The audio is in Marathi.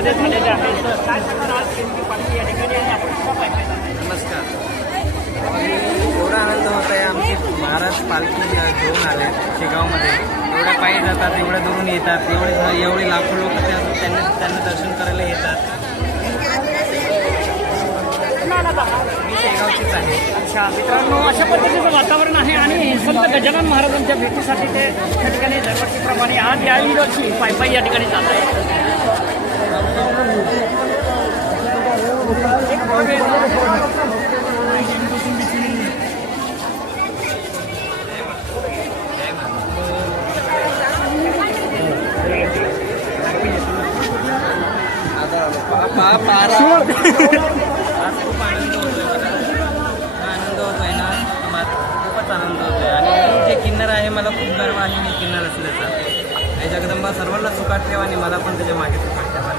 पालखीमध्ये झालेले आहे. तर काय सांगणार आज दिंडी पालखी या ठिकाणी आणि आपण कुठं पाहिजे? नमस्कार. एवढा आनंद होत आहे. आमची महाराज पालखी घेऊन आले शेगावमध्ये. एवढ्या पायी जातात, एवढ्या दुरून येतात, एवढे लाखो लोक त्यांना दर्शन करायला येतात. मी शेगावचीच आहे. अच्छा मित्रांनो, अशा पद्धतीचं वातावरण आहे आणि संत गजानन महाराजांच्या भेटीसाठी ते त्या ठिकाणी दरवर्षीप्रमाणे आज याही वर्षी पायी या ठिकाणी जात आहे. आज खूप आनंद होतोय मला. आनंद होतोय ना, खूपच आनंद होतोय. आणि जे किन्नर आहे, मला खूप गर्व आहे मी किन्नर असल्याचा. हे जगदंबा सर्वांना सुखात ठेवा आणि मला पण त्याच्या मागे सुखात ठेवा.